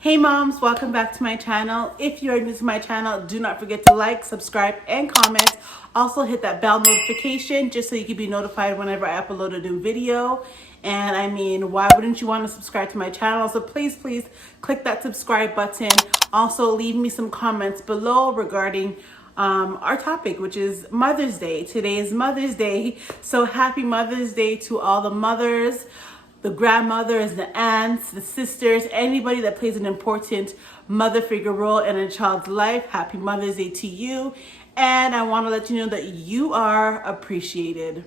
Hey moms, welcome back to my channel. If you're new to my channel, do not forget to like, subscribe, and comment. Also hit that bell notification just so you can be notified whenever I upload a new video. And I mean, why wouldn't you want to subscribe to my channel? So please click that subscribe button. Also leave me some comments below regarding our topic, which is Mother's Day. Today is Mother's Day. So happy Mother's Day to all the mothers, the grandmothers, the aunts, the sisters, anybody that plays an important mother figure role in a child's life. Happy Mother's Day to you. And I want to let you know that you are appreciated.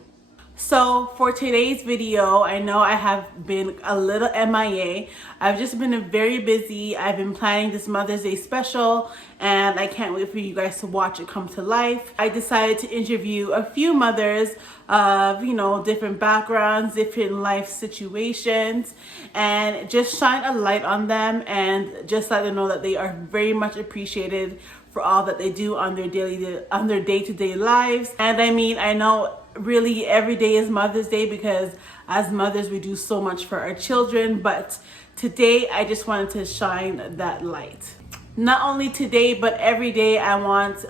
So for today's video, I know I have been a little MIA. I've just been very busy. I've been planning this Mother's Day special and I can't wait for you guys to watch it come to life. I decided to interview a few mothers of, different backgrounds, different life situations, and just shine a light on them and just let them know that they are very much appreciated for all that they do on their day-to-day lives. And I mean, I know really every day is Mother's Day because as mothers we do so much for our children, but today I just wanted to shine that light. Not only today but every day, I want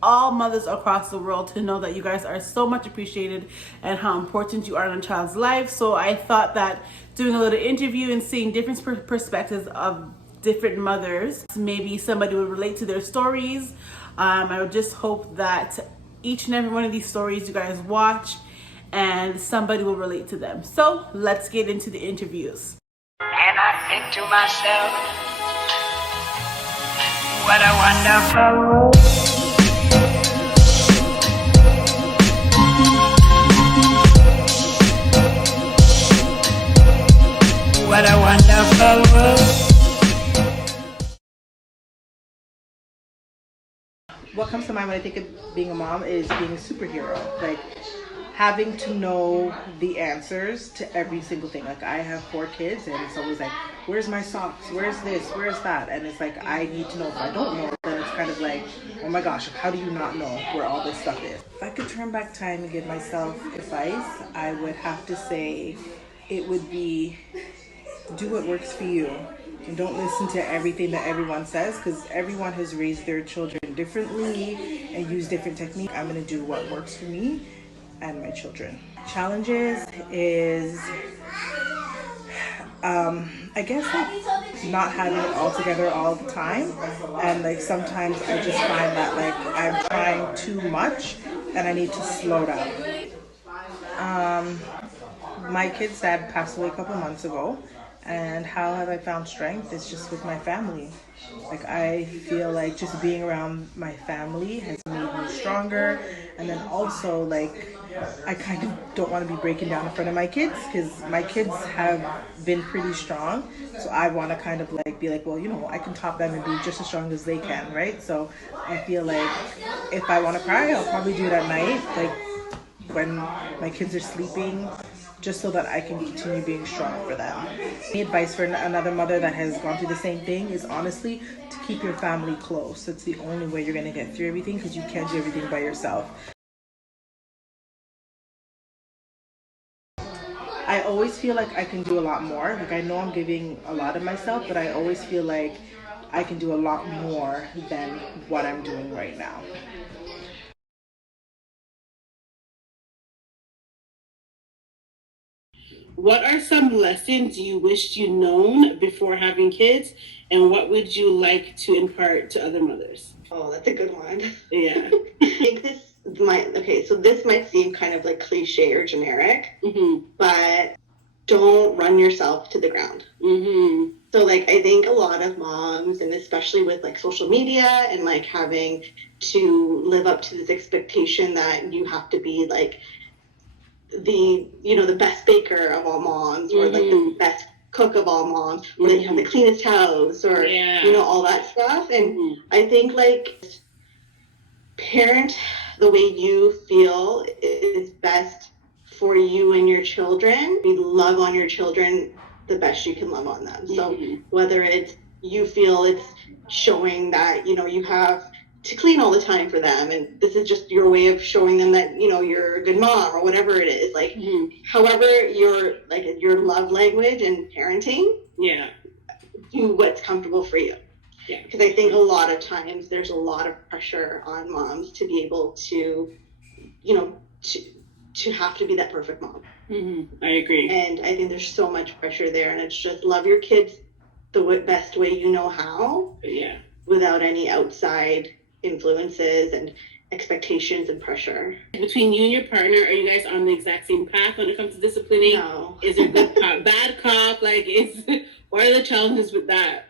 all mothers across the world to know that you guys are so much appreciated and how important you are in a child's life. So I thought that doing a little interview and seeing different perspectives of different mothers, maybe somebody would relate to their stories. I would just hope that each and every one of these stories you guys watch and somebody will relate to them. So let's get into the interviews. And I think to myself, what a wonderful world. What a wonderful world. What comes to mind when I think of being a mom is being a superhero, like having to know the answers to every single thing. Like I have 4 kids and it's always like, where's my socks? Where's this? Where's that? And it's like, I need to know. If I don't know, then it's kind of like, oh my gosh, how do you not know where all this stuff is? If I could turn back time and give myself advice, I would have to say it would be do what works for you. And don't listen to everything that everyone says, because everyone has raised their children differently and used different techniques. I'm going to do what works for me and my children. Challenges is, I guess, like not having it all together all the time. And like sometimes I just find that like I'm trying too much and I need to slow down. My kid's dad passed away a couple months ago. And how have I found strength? It's just with my family. Like I feel like just being around my family has made me stronger. And then also like I kind of don't want to be breaking down in front of my kids because my kids have been pretty strong. So I want to kind of like be like, well, I can top them and be just as strong as they can, right? So I feel like if I want to cry, I'll probably do it at night, like when my kids are sleeping, just so that I can continue being strong for them. The advice for another mother that has gone through the same thing is honestly to keep your family close. That's the only way you're going to get through everything, because you can't do everything by yourself. I always feel like I can do a lot more. Like I know I'm giving a lot of myself, but I always feel like I can do a lot more than what I'm doing right now. What are some lessons you wished you'd known before having kids, and what would you like to impart to other mothers? Oh, that's a good one. Yeah. I think this might seem kind of like cliche or generic, but don't run yourself to the ground. So like I think a lot of moms, and especially with like social media and like having to live up to this expectation that you have to be like the best baker of all moms, or like the best cook of all moms, or that you have the cleanest house, or all that stuff. And I think like parent the way you feel is best for you and your children. You love on your children the best you can love on them. So whether it's you feel it's showing that you have to clean all the time for them, and this is just your way of showing them that you're a good mom, or whatever it is, like however your love language and parenting, do what's comfortable for you. Yeah. Because I think a lot of times there's a lot of pressure on moms to be able to, you know, to have to be that perfect mom. I agree. And I think there's so much pressure there, and it's just love your kids the best way you know how. Yeah. Without any outside influences and expectations and pressure. Between you and your partner, are you guys on the exact same path when it comes to disciplining? No. Is there good cop, bad cop? Like, what are the challenges with that?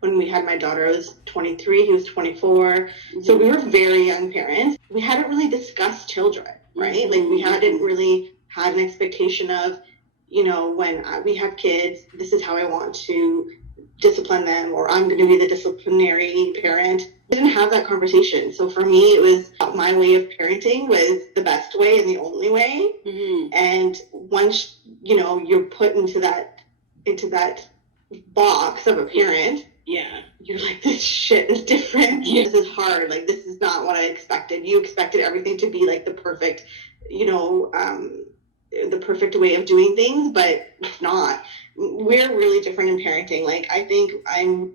When we had my daughter, I was 23, he was 24. So we were very young parents. We hadn't really discussed children, right? Like, we hadn't really had an expectation of, you know, when we have kids, this is how I want to discipline them, or I'm going to be the disciplinary parent. I didn't have that conversation. So for me, it was my way of parenting was the best way and the only way. And once, you know, you're put into that box of a parent, you're like, this shit is different. This is hard. Like, this is not what I expected. You expected everything to be like the perfect, you know, the perfect way of doing things, but it's not. We're really different in parenting. Like, I think I'm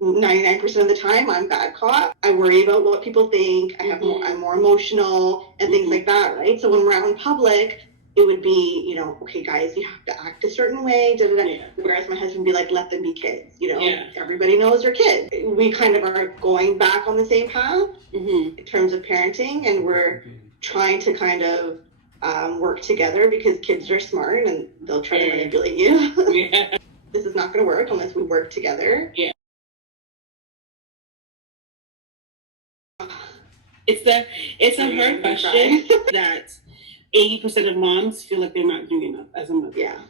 99% of the time I'm bad cop. I worry about what people think. I'm more emotional and things like that, right? So when we're out in public, it would be, you know, okay, guys, you have to act a certain way, whereas my husband would be like, let them be kids, you know, everybody knows they're kids. We kind of are going back on the same path in terms of parenting, and we're trying to kind of work together, because kids are smart and they'll try to manipulate you. This is not going to work unless we work together. It's a hard question that 80% of moms feel like they're not doing enough as a mother. Yeah,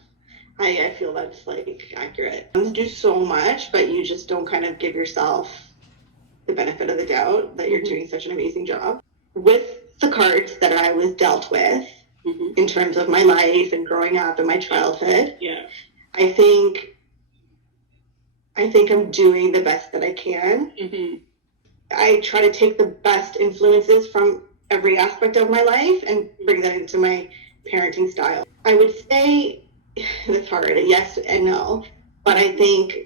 I feel that's like accurate. Moms do so much, but you just don't kind of give yourself the benefit of the doubt that you're doing such an amazing job. With the cards that I was dealt with in terms of my life and growing up and my childhood, I think I'm doing the best that I can. I try to take the best influences from every aspect of my life and bring that into my parenting style. I would say it's hard, yes and no, but I think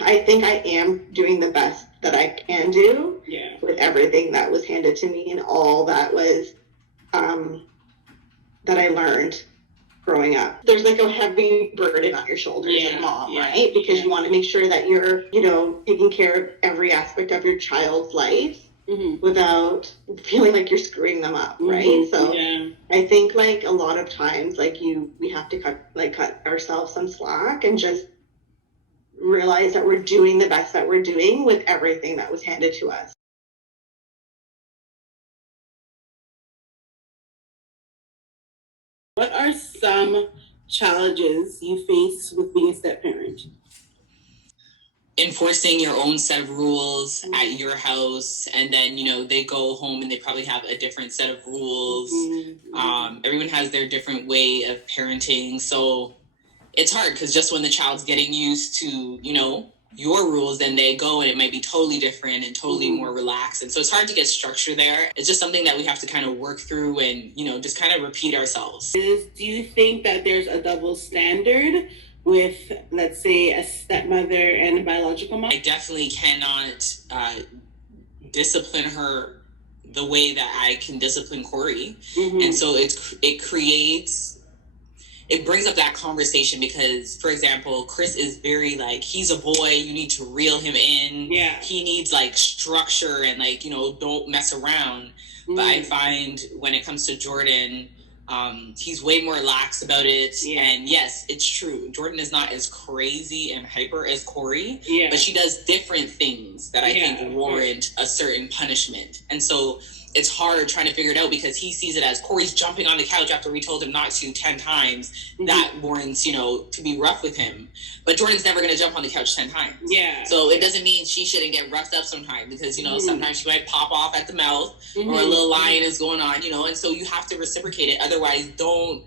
I am doing the best that I can do with everything that was handed to me and all that was that I learned growing up. There's like a heavy burden on your shoulders as mom, right? Because you want to make sure that you're, you know, taking care of every aspect of your child's life without feeling like you're screwing them up, right? So I think like a lot of times, like we have to cut ourselves some slack and just realize that we're doing the best that we're doing with everything that was handed to us. What are some challenges you face with being a step parent? Enforcing your own set of rules at your house, and then, you know, they go home and they probably have a different set of rules. Everyone has their different way of parenting, so it's hard because just when the child's getting used to, you know, your rules, then they go and it might be totally different and totally more relaxed, and so it's hard to get structure there. It's just something that we have to kind of work through and, you know, just kind of repeat ourselves. Do you think that there's a double standard with, let's say, a stepmother and a biological mom? I definitely cannot discipline her the way that I can discipline Corey. And so it brings up that conversation because, for example, Chris is very like, he's a boy, you need to reel him in. He needs like structure and like, you know, don't mess around. But I find when it comes to Jordan, he's way more lax about it. And yes, it's true, Jordan is not as crazy and hyper as Corey, but she does different things that I think warrant a certain punishment. And so it's hard trying to figure it out because he sees it as Corey's jumping on the couch after we told him not to 10 times. That warrants, you know, to be rough with him. But Jordan's never going to jump on the couch 10 times. So it doesn't mean she shouldn't get roughed up sometimes because, you know, sometimes she might pop off at the mouth or a little lion is going on, you know, and so you have to reciprocate it. Otherwise, don't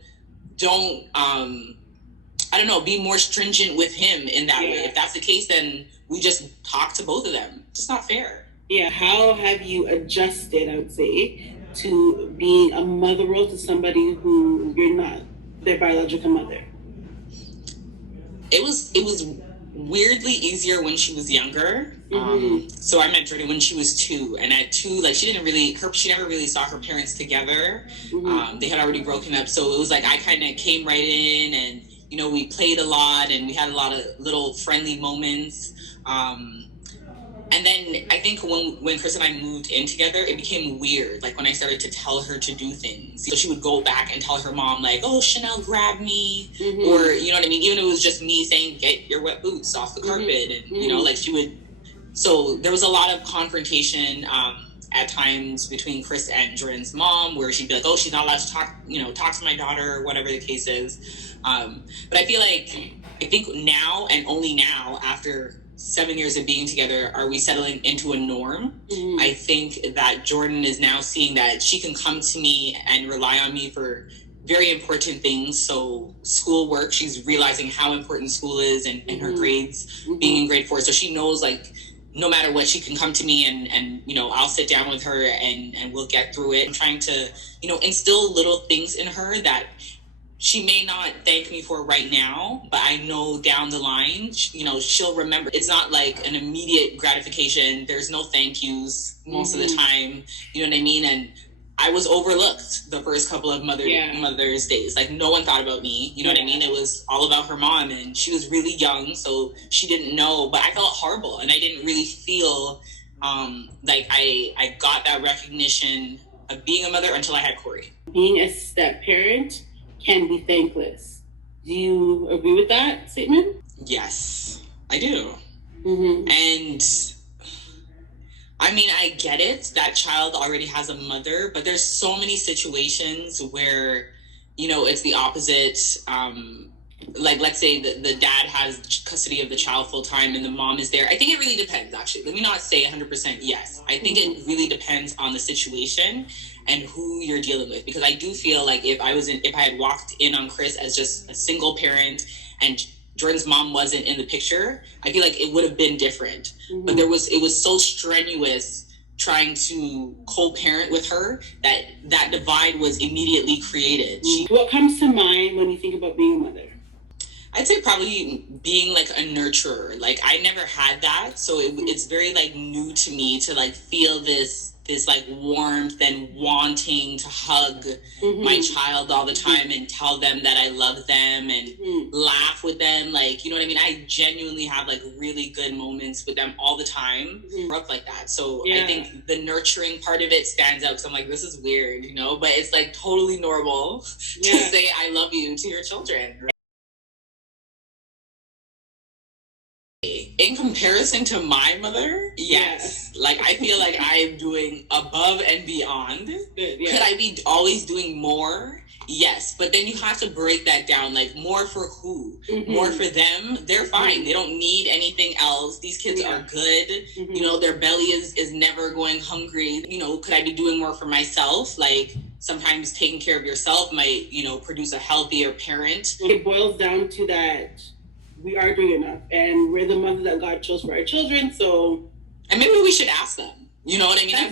I don't know, be more stringent with him in that way. If that's the case, then we just talk to both of them. It's just not fair. How have you adjusted, I would say, to being a mother role to somebody who you're not their biological mother? It was weirdly easier when she was younger. So I met Jordan when she was 2, and at 2, like, she never really saw her parents together. They had already broken up, so it was like I kind of came right in, and you know, we played a lot, and we had a lot of little friendly moments. And then I think when Chris and I moved in together, it became weird. Like, when I started to tell her to do things. So she would go back and tell her mom, like, oh, Chanel grabbed me. Or, you know what I mean? Even if it was just me saying, get your wet boots off the carpet. And, you know, like, she would. So there was a lot of confrontation at times between Chris and Jordan's mom, where she'd be like, oh, she's not allowed to talk to my daughter, or whatever the case is. But I think now, and only now, after 7 years of being together, are we settling into a norm. I think that Jordan is now seeing that she can come to me and rely on me for very important things. So schoolwork, she's realizing how important school is, and her grades, being in grade 4. So she knows, like, no matter what, she can come to me, and you know, I'll sit down with her, and we'll get through it. I'm trying to, you know, instill little things in her that she may not thank me for right now, but I know down the line, you know, she'll remember. It's not like an immediate gratification. There's no thank yous most of the time. You know what I mean? And I was overlooked the first couple of Mother's Days. Like, no one thought about me. You know what I mean? It was all about her mom, and she was really young, so she didn't know. But I felt horrible, and I didn't really feel like I got that recognition of being a mother until I had Corey. Being a step parent can be thankless. Do you agree with that statement? Yes, I do. And I mean, I get it. That child already has a mother, but there's so many situations where, you know, it's the opposite. Like, let's say the dad has custody of the child full time and the mom is there. I think it really depends, actually. Let me not say 100% yes. I think it really depends on the situation and who you're dealing with. Because I do feel like if I had walked in on Chris as just a single parent and Jordan's mom wasn't in the picture, I feel like it would have been different. But it was so strenuous trying to co-parent with her that divide was immediately created. What comes to mind when you think about being a mother? I'd say probably being like a nurturer. Like, I never had that, so it's very like new to me to like feel this like warmth and wanting to hug my child all the time and tell them that I love them and laugh with them. Like, you know what I mean? I genuinely have like really good moments with them all the time. Up like that. So I think the nurturing part of it stands out, because I'm like, this is weird, you know, but it's like totally normal to say I love you to your children. In comparison to my mother, yes. Like, I feel like I am doing above and beyond. Could I be always doing more? Yes. But then you have to break that down. Like, more for who? More for them? They're fine. They don't need anything else. These kids are good. You know, their belly is never going hungry. You know, could I be doing more for myself? Like, sometimes taking care of yourself might, you know, produce a healthier parent. It boils down to that we are doing enough, and we're the mother that God chose for our children. So, and maybe we should ask them. You know what I mean? I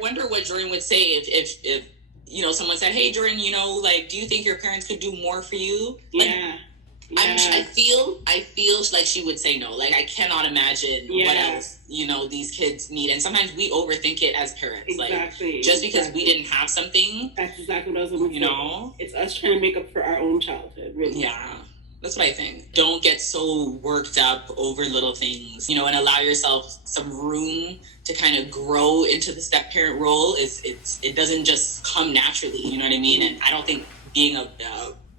wonder what Jordan would say if you know, someone said, "Hey, Jordan, you know, like, do you think your parents could do more for you?" Like, I feel like she would say no. Like, I cannot imagine what else, you know, these kids need. And sometimes we overthink it as parents. Exactly. Like, just because we didn't have something. That's exactly what I was going to say. You know, it's us trying to make up for our own childhood. Really. Yeah. That's what I think. Don't get so worked up over little things, you know, and allow yourself some room to kind of grow into the step parent role. It doesn't just come naturally, you know what I mean? And I don't think being a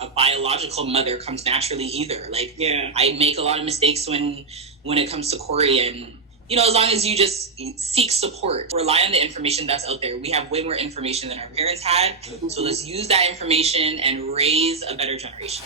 biological mother comes naturally either. Like, I make a lot of mistakes when it comes to Corey, and, you know, as long as you just seek support, rely on the information that's out there. We have way more information than our parents had. So let's use that information and raise a better generation.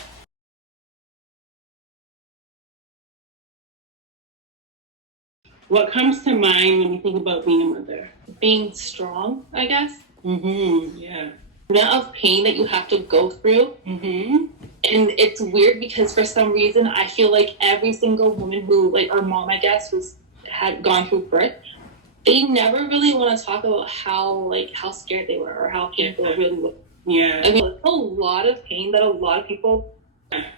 What comes to mind when you think about being a mother? Being strong, I guess. Yeah. The amount of pain that you have to go through. And it's weird because for some reason I feel like every single woman who, like, or mom, I guess, had gone through birth, they never really want to talk about how scared they were or how painful it really was. Yeah. I mean, it's a lot of pain that a lot of people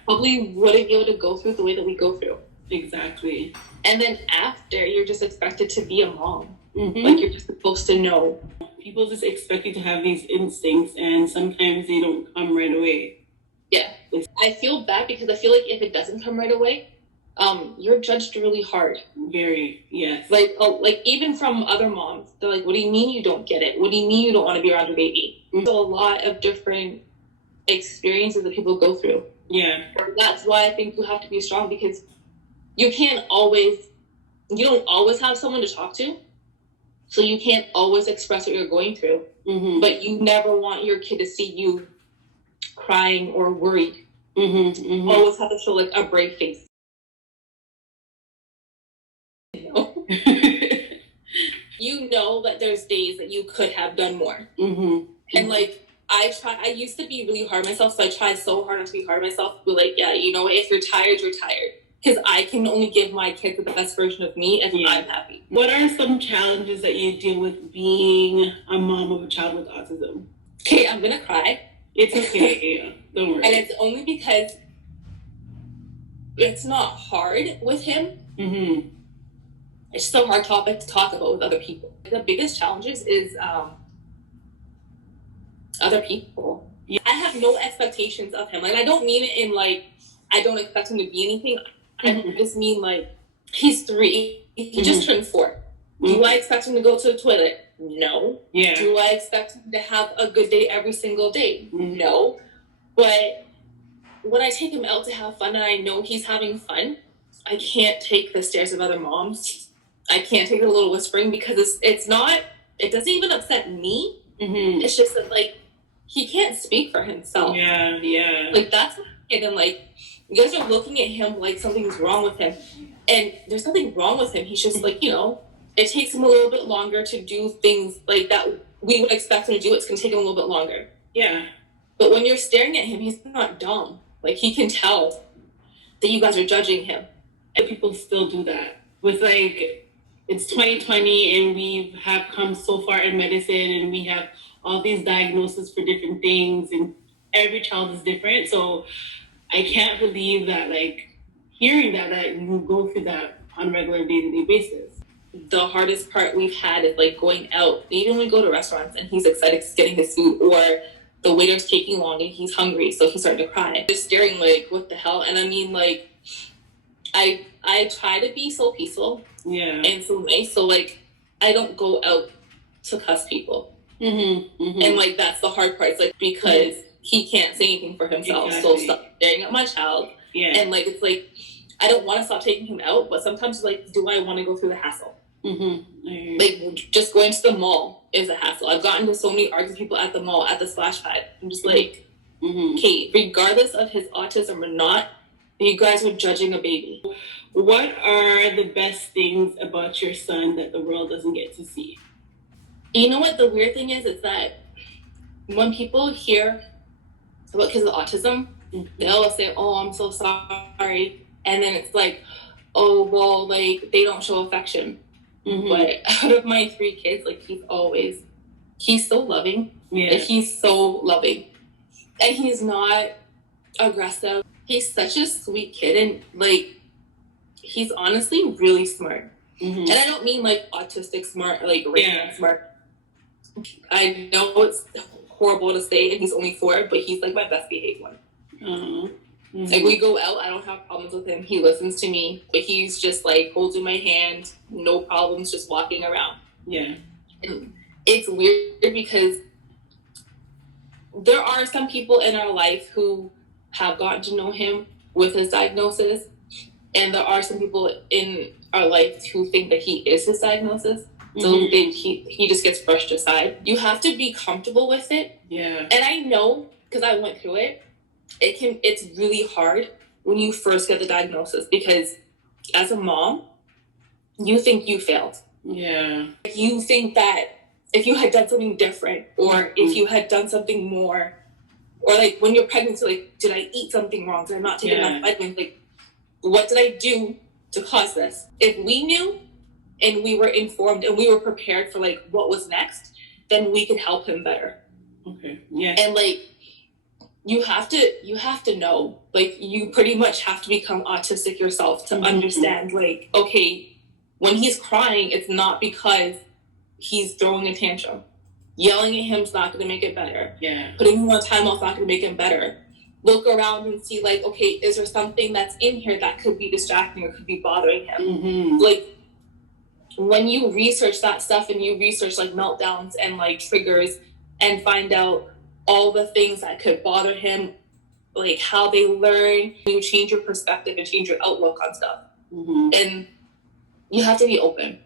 probably wouldn't be able to go through the way that we go through. Exactly. And then after, you're just expected to be a mom. Like, you're just supposed to know. People just expect you to have these instincts, and sometimes they don't come right away. Yeah. I feel bad because I feel like if it doesn't come right away, you're judged really hard. Very, yes. Like even from other moms, they're like, what do you mean you don't get it? What do you mean you don't want to be around your baby? So a lot of different experiences that people go through. Yeah. That's why I think you have to be strong, because you don't always have someone to talk to. So you can't always express what you're going through. But you never want your kid to see you crying or worried. Always have to show like a brave face. You know that there's days that you could have done more. And like, I used to be really hard on myself, so I tried so hard not to be hard on myself. But like, yeah, you know, if you're tired, you're tired. Because I can only give my kids the best version of me if I'm happy. What are some challenges that you deal with being a mom of a child with autism? Okay, I'm gonna cry. It's okay. Don't worry. And it's only because it's not hard with him. It's just a hard topic to talk about with other people. The biggest challenges is other people. I have no expectations of him. Like, I don't mean it in like, I don't expect him to be anything. I just mean like, he's 3. He just turned 4. Do I expect him to go to the toilet? No. Yeah. Do I expect him to have a good day every single day? No. But when I take him out to have fun and I know he's having fun, I can't take the stares of other moms. I can't take the little whispering, because it doesn't even upset me. It's just that like, he can't speak for himself. Yeah. Like, that's what I'm getting, like, you guys are looking at him like something's wrong with him. And there's nothing wrong with him. He's just like, you know, it takes him a little bit longer to do things like that we would expect him to do. It's going to take him a little bit longer. Yeah. But when you're staring at him, he's not dumb. Like, he can tell that you guys are judging him. And people still do that. With like, it's 2020 and we have come so far in medicine and we have all these diagnoses for different things and every child is different. So I can't believe that, like, hearing that you go through that on a regular day-to-day basis. The hardest part we've had is like going out, even when we go to restaurants and he's excited getting his food, or the waiter's taking long and he's hungry, so he's starting to cry. Just staring like, what the hell? And I mean, like, I try to be so peaceful and so nice, so like, I don't go out to cuss people. And like, that's the hard part. It's like, because he can't say anything for himself, so stop staring at my child. And like, it's like, I don't want to stop taking him out, but sometimes like, do I want to go through the hassle? Like, just going to the mall is a hassle. I've gotten to so many arguments with people at the mall, at the splash pad. I'm just like, okay, regardless of his autism or not, you guys are judging a baby. What are the best things about your son that the world doesn't get to see? You know what the weird thing is that when people hear about kids with autism, they always say, oh, I'm so sorry. And then it's like, oh, well, like, they don't show affection. But out of my 3 kids, like, he's so loving. Like, he's so loving. And he's not aggressive. He's such a sweet kid. And, like, he's honestly really smart. And I don't mean, like, autistic smart, or, like, racist smart. I know it's horrible to say, and he's only 4, but he's, like, my best behaved one. Like, we go out, I don't have problems with him. He listens to me, but he's just like holding my hand, no problems, just walking around. And it's weird because there are some people in our life who have gotten to know him with his diagnosis, and there are some people in our life who think that he is his diagnosis. So he just gets brushed aside. You have to be comfortable with it. And I know, because I went through it, it's really hard when you first get the diagnosis, because as a mom, you think you failed. You think that if you had done something different, or if you had done something more, or like when you're pregnant, so like, did I eat something wrong? Did I not take enough vitamins? Like, what did I do to cause this? If we knew and we were informed and we were prepared for like what was next, then we could help him better. And like, you have to know, like, you pretty much have to become autistic yourself to understand, like, okay, when he's crying, it's not because he's throwing a tantrum. Yelling at him is not going to make it better. Yeah. Putting him on timeout is not going to make him better. Look around and see, like, okay, is there something that's in here that could be distracting or could be bothering him? Like, when you research that stuff and you research, like, meltdowns and, like, triggers and find out all the things that could bother him, like, how they learn, you change your perspective and change your outlook on stuff. And you have to be open.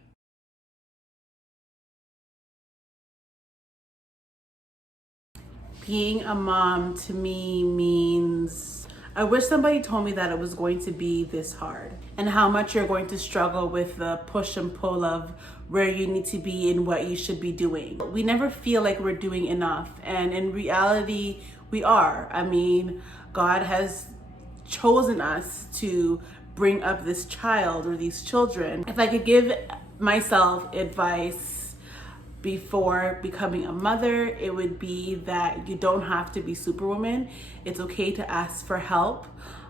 Being a mom to me means, I wish somebody told me that it was going to be this hard and how much you're going to struggle with the push and pull of where you need to be and what you should be doing. We never feel like we're doing enough, and in reality, we are. I mean, God has chosen us to bring up this child or these children. If I could give myself advice before becoming a mother, it would be that you don't have to be superwoman. It's okay to ask for help.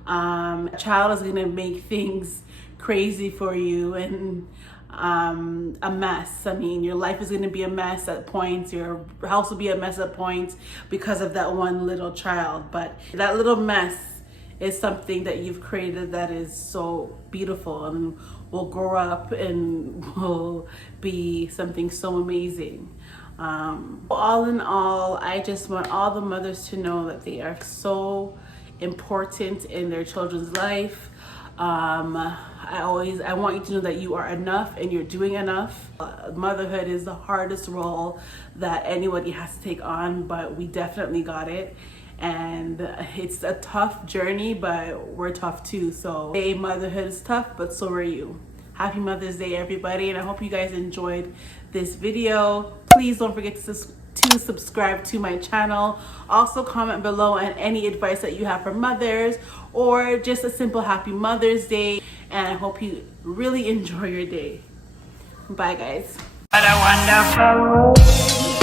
A child is gonna make things crazy for you and a mess. I mean, your life is gonna be a mess at points, your house will be a mess at points because of that one little child. But that little mess is something that you've created that is so beautiful and will grow up and will be something so amazing. All in all, I just want all the mothers to know that they are so important in their children's life. I want you to know that you are enough and you're doing enough. Motherhood is the hardest role that anybody has to take on, but we definitely got it. And it's a tough journey, but we're tough too. So hey, motherhood is tough, but so are you. Happy Mother's Day, everybody, and I hope you guys enjoyed this video. Please don't forget to subscribe to my channel. Also comment below on any advice that you have for mothers or just a simple happy Mother's Day, and I hope you really enjoy your day. Bye guys. What a wonderful world.